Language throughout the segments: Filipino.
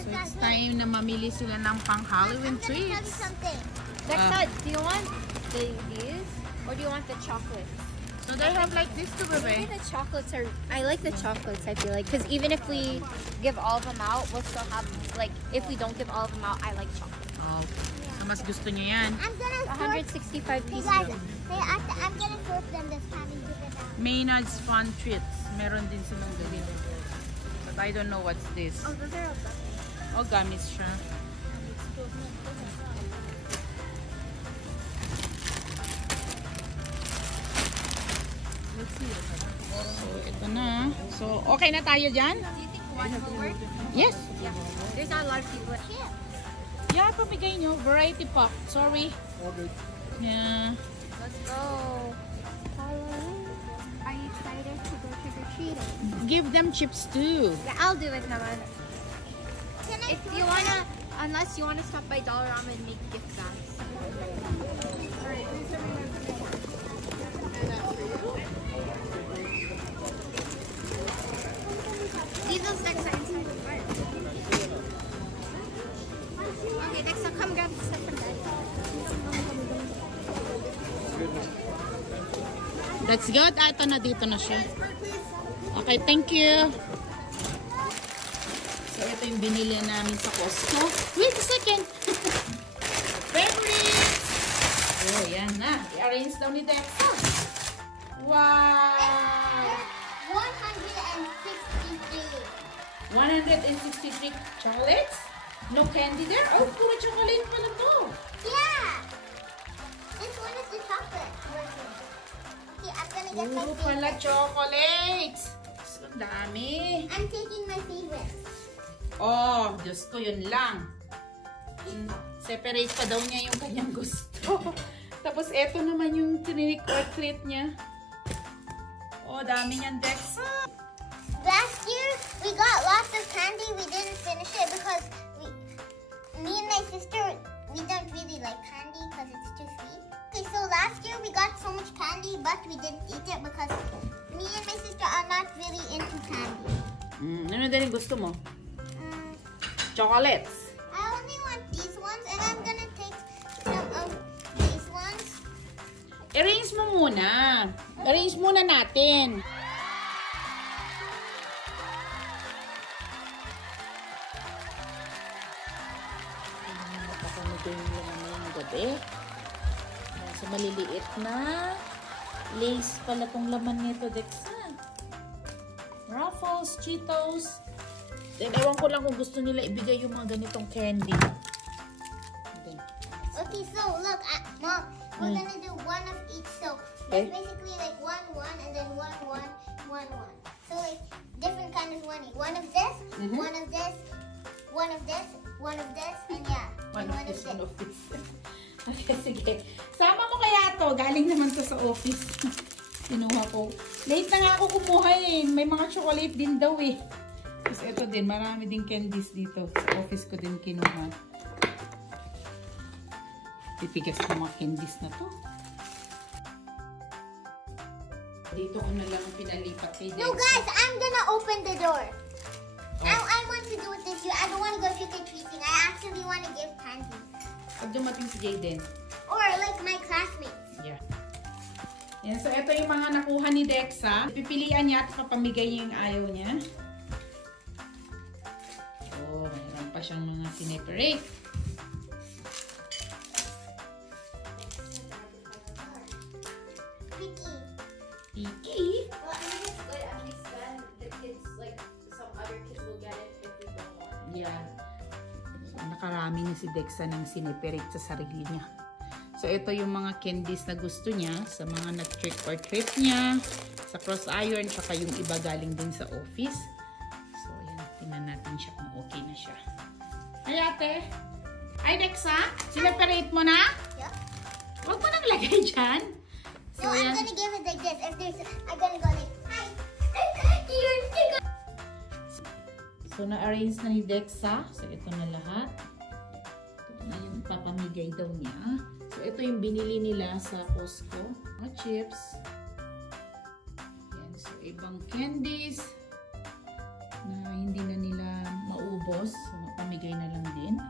So it's time na mamili sila ng pang Halloween treats. Dexa, do you want these or do you want the chocolates? So they have like this too, Maybe bebe. the chocolates are. I like the chocolates. I feel like because even if we give all of them out, we'll still have like if we don't give all of them out, I like chocolate. Oh, so mas gusto niya yan. I'm gonna 165 pieces. guys, I'm gonna sort them this time and give it out. Maynard's Fun Treats. Meron din silang ganito. But I don't know what's this. Oh, those are all gummies. Oh, gummies siya. So, ito na. So, okay na tayo dyan? Do you think one will work? Yes. Yeah. There's not a lot of people. Yeah, pamigay nyo. Variety pack. Sorry. Yeah. Let's go. Are you excited to go trick or treating? Give them chips too. Yeah, I'll do it, naman. Can I If you wanna, unless you wanna stop by Dollarama and make gift bags. Leave those Dexa inside the cart. Okay, Dexa, come grab the stuff from Dad. That's good. Ah, ito na. Dito na siya. Okay, thank you. So, ito yung binili namin sa Costco. Wait a second. Favorites! Oh, yan na. I-arrange daw ni Dexa. Wow! 163 chocolates? No candy there? Oh, puro chocolate pala to. Yeah. This one is the chocolate version. Okay, I'm gonna get my Puro favorite. pala chocolates. So, dami. I'm taking my favorite. Oh, Diyos ko, yun lang. Separate pa daw niya yung kanyang gusto. Tapos, eto naman yung trick or treat niya. Oh, dami niyan, Dexa. Last year, we got lots of candy. We didn't finish it because me and my sister, we don't really like candy because it's too sweet. Okay, so last year we got so much candy, but we didn't eat it because me and my sister are not really into candy. Ano din yung gusto mo? Chocolates. I only want these ones, and I'm gonna take some of these ones. Arrange mo muna. Arrange muna natin. Napapamigay yung laman ngayong gabi. So, maliliit na. Lace pala tong laman nito, Dexa. Ruffles, Cheetos. Then, ewan ko lang kung gusto nila ibigay yung mga ganitong candy. Then, Okay, so look, Mom, we're gonna do one of each. So Okay. it's basically like one, and then one. So like different kind of one. One of this, one of this, one of this, one of this, and yeah, one and of this, one of this. Okay, sige. Sama mo kaya to. Galing naman to sa office. Kinuha ko. Late na nga ako kumuha eh. May mga chocolate din daw eh. Tapos ito din. Marami din candies dito. Sa office ko din kinuha. Pipigas ko mga candies na to. Dito ko na lang pinalipat kay No, Dex. guys, I'm gonna open the door. I want to do it this year. I don't want to go trick or treating. I actually want to give candy, Pag dumating si Jayden. or like my classmates. Yeah. Yan, so ito yung mga nakuha ni Dexa. Pipilian niya at kapamigay niya yung ayaw niya. Oh, mayroon pa siyang mga sineperate. Picky. Piki. Well, I mean, it's good. At least then the kids, like some other kids, will get it if we don't want it. Yeah. So, nakarami ni si Dexa ng sineperate sa sarili niya. So, ito yung mga candies na gusto niya sa mga na-trick or treat niya, sa cross iron, tsaka yung iba galing din sa office. So, ayan. Tingnan natin siya kung okay na siya. Ay, ate. Ay, Dexa. Sineperate mo na? Yeah. Huwag mo nang lagay dyan. No, I'm gonna give it like this. If there's, I'm gonna go like, hi. So, na-arrange na ni Dexa. So, ito na lahat. Ito na yung papamigay daw niya. So, ito yung binili nila sa Costco. Mga chips. Yan. So, ibang candies na hindi na nila maubos. So, napamigay bigay na lang din.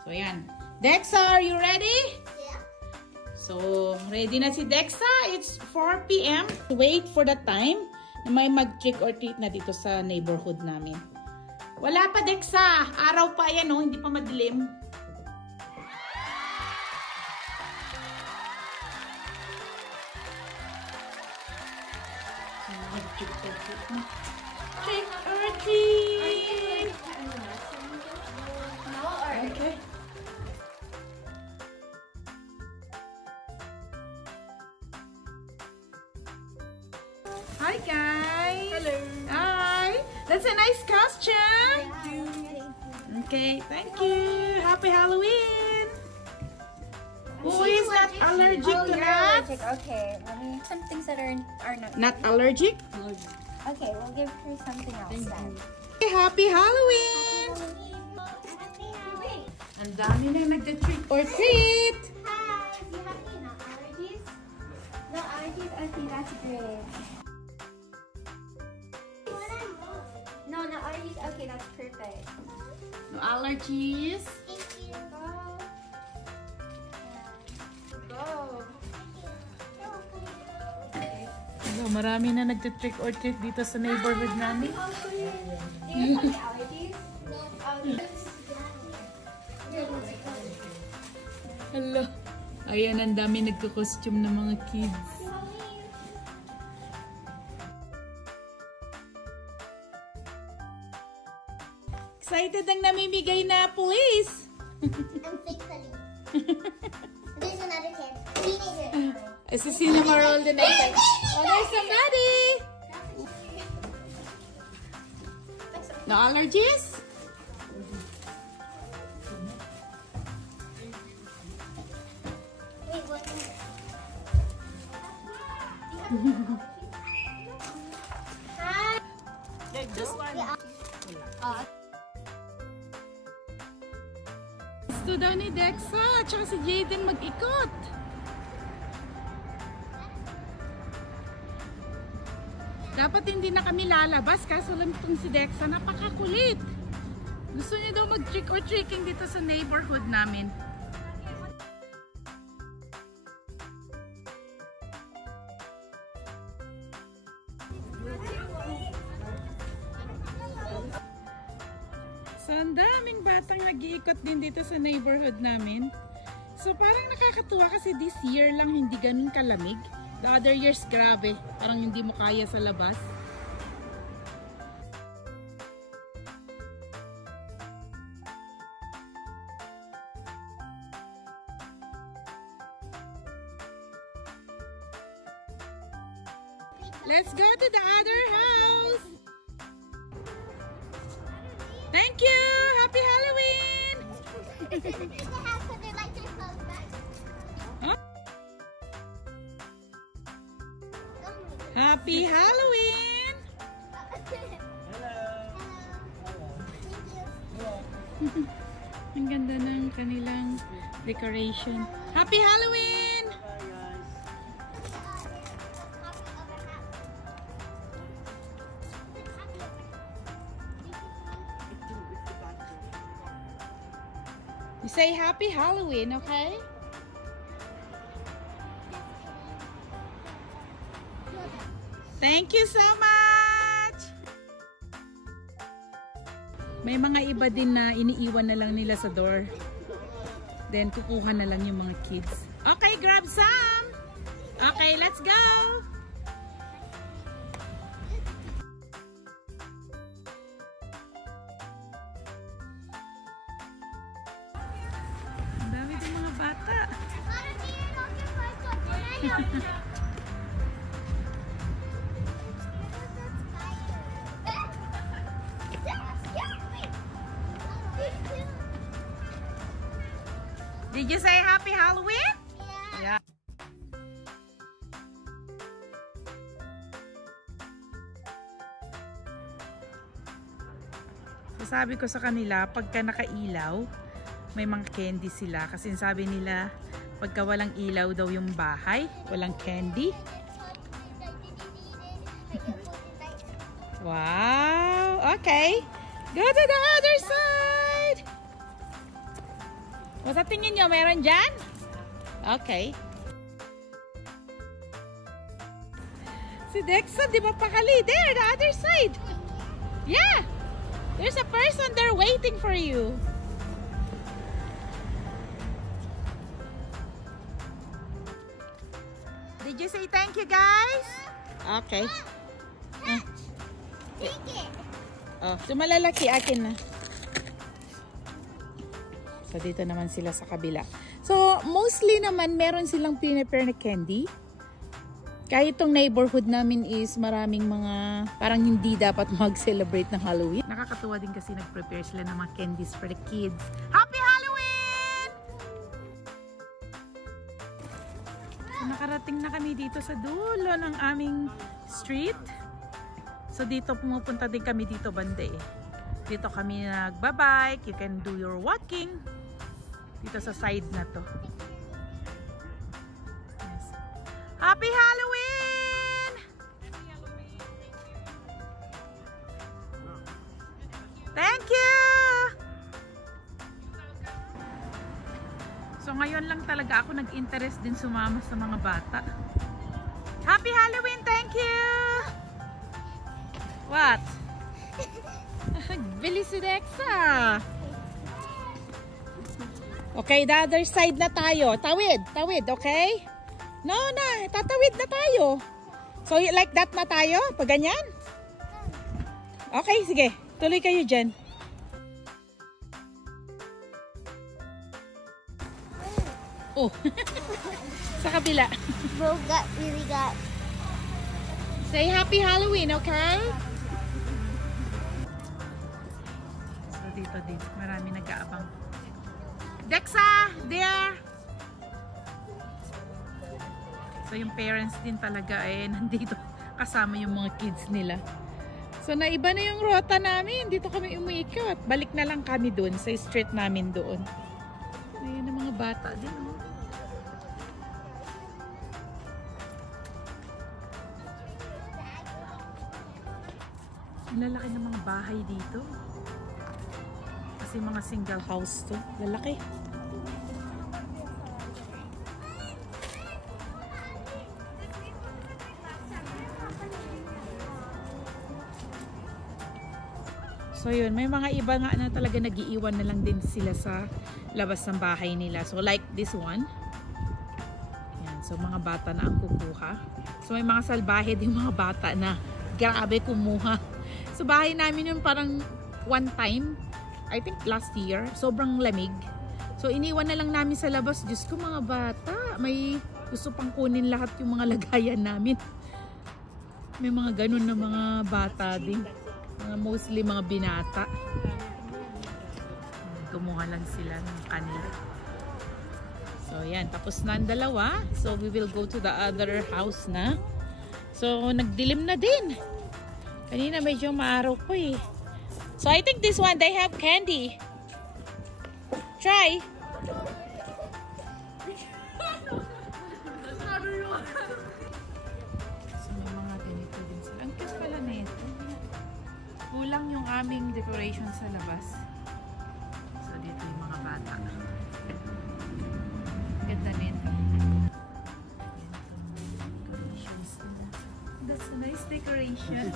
So, ayan. Dexa, are you ready? Yeah. So, ready na si Dexa. It's 4 p.m. Wait for the time na may mag-trick or treat na dito sa neighborhood namin. Wala pa, Dexa. Araw pa yan, oh. Hindi pa madilim. Trick or treat na. Trick or treat! Okay. Hi guys! Hello. Hi! That's a nice costume! Okay, thank you! Happy Halloween! Who is not allergic to you're nuts? allergic. Okay, let me. Some things that are not. Not allergic? Okay, we'll give her something else then. Happy Halloween! Ang dami na nagda-trick or treat! Hi, do you have any nut allergies? No allergies? Okay, that's great. No, no allergies? Okay, that's perfect. No allergies? Go. Hello, marami na nagda-trick or treat dito sa neighborhood namin. Do you have any allergies? Hello. Ayan, ang dami nagko-costume ng mga kids. Excited ang namimigay na police. I'm fake police. There's another kid. Teenager. Si Cinema rolled the next. Oh, there's somebody. No allergies? Wait, what? Hi. Just one. Gusto daw ni Dexa at si Jaden mag-ikot. Dapat hindi na kami lalabas kaso lang itong si Dexa napakakulit. Gusto niya daw mag-trick or treating dito sa neighborhood namin. So, ang daming batang nag-iikot din dito sa neighborhood namin. So, parang nakakatuwa kasi this year lang hindi ganun kalamig. The other years, grabe. Parang hindi mo kaya sa labas. Let's go to the other house! Thank you! Happy Halloween! Huh? Happy Halloween! Ang ganda ng kanilang decoration. Happy Halloween! You say Happy Halloween, okay? Thank you so much! May mga iba din na iniiwan na lang nila sa door. Then kukuha na lang yung mga kids. Okay, grab some! Okay, let's go! Ang dami din mga bata. Did you say Happy Halloween? Yeah. So sabi ko sa kanila, pagka nakailaw, may mga candy sila. Kasi sabi nila, pagka walang ilaw daw yung bahay, walang candy. Wow! Okay. Go to the other side! O sa tingin nyo, meron dyan? Okay. Si Dexa, di ba pakali? There, the other side. Yeah. There's a person there waiting for you. Did you say thank you, guys? Okay. Take it. Oh, so malalaki akin na. So dito naman sila sa kabila. So mostly naman meron silang prepare na candy. Kahit itong neighborhood namin is maraming mga parang hindi dapat mag-celebrate ng Halloween. Nakakatuwa din kasi nag-prepare sila ng mga candies for the kids. Happy Halloween! So nakarating na kami dito sa dulo ng aming street. So dito pumupunta din kami dito banda eh. Dito kami nagbabike. You can do your walking. Dito sa side na to. Yes. Happy Halloween! Thank you! So ngayon lang talaga ako nag-interest din sumama sa mga bata. Happy Halloween! Thank you! What? Bili si Dexa. Okay, the other side na tayo. Tawid, tawid, okay? No, na, tatawid na tayo. So, like that na tayo? Pag ganyan? Okay, sige. Tuloy kayo dyan. Oh, sa kabila. Really got. Say Happy Halloween, okay? So, dito, marami nag-aabang. Dexa, there! So, yung parents din talaga nandito kasama yung mga kids nila. So, naiba na yung rota namin. Dito kami umiikot. Balik na lang kami doon sa street namin doon. Ayun ang mga bata din, oh. Ang lalaki ng mga bahay dito. Kasi mga single house to. Lalaki. So yun, may mga iba nga na talaga nag-iiwan na lang din sila sa labas ng bahay nila. So like this one. Yan, so mga bata na ang kukuha. So may mga salbahe din mga bata na grabe kumuha. So bahay namin yung parang one time, I think last year, sobrang lamig. So iniwan na lang namin sa labas. Diyos ko mga bata, may gusto pang kunin lahat yung mga lagayan namin. May mga ganun na mga bata din. Mostly mga binata. Kumuha lang sila ng kanila. So yan, tapos na ang dalawa. So we will go to the other house na. So nagdilim na din. Kanina medyo maaraw ko eh. So I think this one, they have candy. Try. So may mga ganito din sila. Ang cute pala na ito. Kulang yung aming decoration sa labas. So dito yung mga bata. Ganda nito. That's a nice decoration.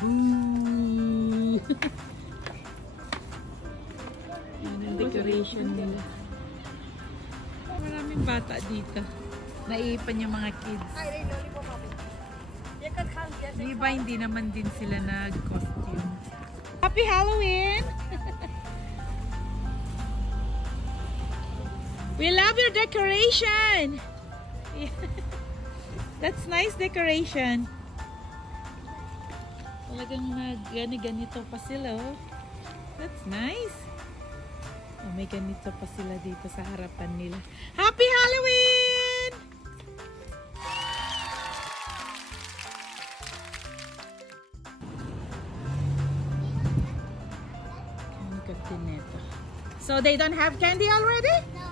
Boo! Yan ang decoration nila. Maraming bata dito. Naiipan yung mga kids. Di ba hindi naman din sila nag-costume? Happy Halloween! We love your decoration! That's nice decoration. Talagang ganito pa sila, oh. That's nice. Oh, may ganito pa sila dito sa harapan nila. Happy Halloween! So they don't have candy already? No.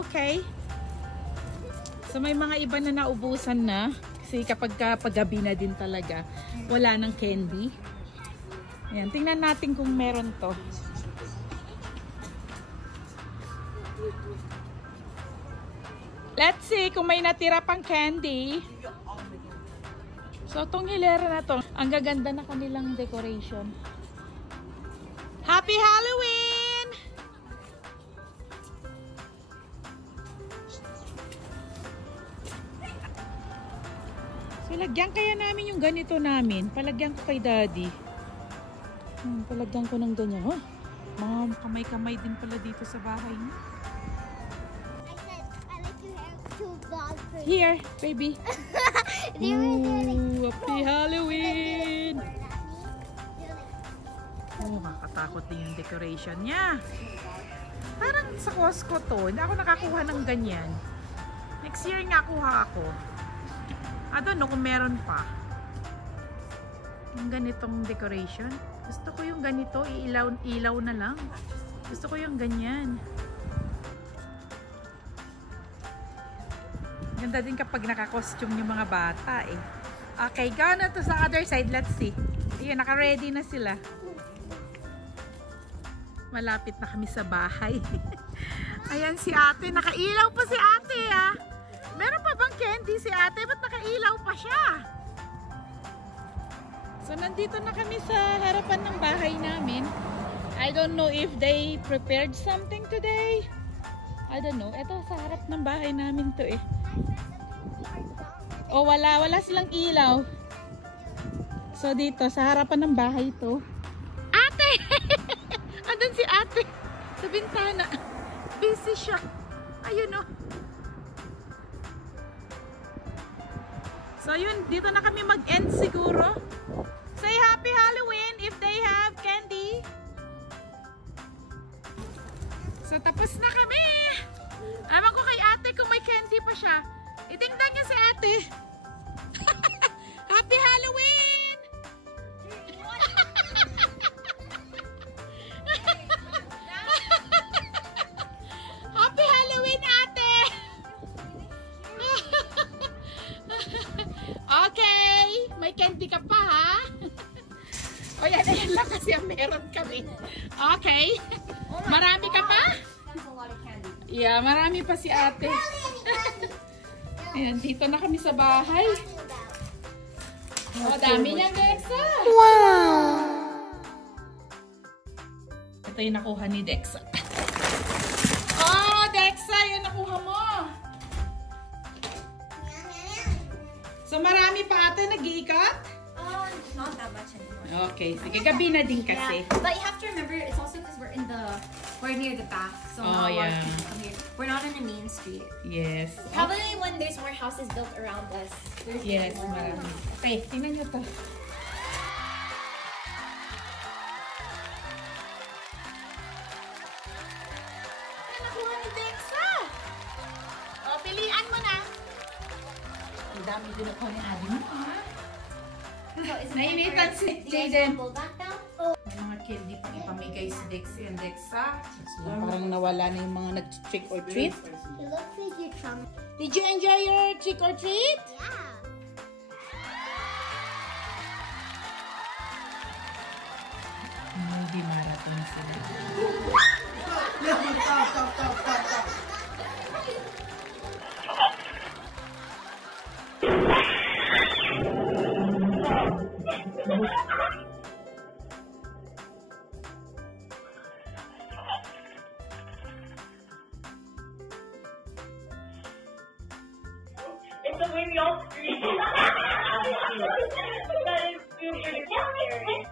Okay. So may mga iba na naubusan na. Kasi kapag paggabi na din talaga, wala ng candy. Ayan, tingnan natin kung meron to. Let's see kung may natira pang candy. So, itong hilera na to, ang gaganda na kanilang decoration. Happy Halloween! So, lagyan kaya namin yung ganito namin. Palagyan ko kay Daddy. Palagyan ko ng ganyan. Oh, mga kamay-kamay din pala dito sa bahay niya. I said, I like your hair too long for you. Here, baby. They were like, Ooh, happy Halloween! they're like, Oh, makatakot din yung decoration niya. Parang sa Costco to. Hindi ako nakakuha ng ganyan. Next year nga kuha ako. I don't know kung meron pa. Yung ganitong decoration. Gusto ko yung ganito. Ilaw na lang. Gusto ko yung ganyan. Ganda din kapag naka-costume yung mga bata eh. Okay, go na to sa other side. Let's see. Ayun, naka-ready na sila. Malapit na kami sa bahay. Ayan si ate. Nakailaw pa si ate ah. Meron pa bang candy si ate? Ba't nakailaw pa siya? So nandito na kami sa harapan ng bahay namin. I don't know if they prepared something today. I don't know. Ito sa harap ng bahay namin to eh. Oh, wala silang ilaw. So dito sa harapan ng bahay to. Ate! Andun si ate sa bintana. Busy siya. Ayun oh. So yun, dito na kami mag-end siguro. Say Happy Halloween if they have candy. So tapos na kami. Awan ko kay ate kung may candy pa siya. Itingnan niya si ate. Happy Halloween! Happy Halloween, ate! Okay, may candy ka pa ha? O yan, ayan lang kasi ang meron kami. Okay. Marami ka pa? Yeah, marami pa si ate. Ayan, dito na kami sa bahay. O, dami niya, Dexa. wow. Ito yung nakuha ni Dexa. Oh, Dexa, yun nakuha mo. So, marami pa ate nag-iikot? Not that much anymore. Okay, sige, gabi na din kasi. Yeah. But you have to remember, it's also because we're near the back, so Oh, not a lot of yeah. people come here. We're not on the main street. Yes. Probably when there's more houses built around us. There's Yes, more. marami. Okay, tingnan nyo to. Ano nakuha ni Dexa? O, pilian mo na. Ang dami din nakuha ni Adi mo, ha? So is it Nainitan si you guys Jaden. wanna pull back down? May mga candy pang ipamigay si Dexy and Dexa. Parang nawala na yung mga nag-trick or treat. It looks like you're trying. Did you enjoy your trick or treat? Yeah. Hindi marating sila. It's the way we all scream. That is super scary.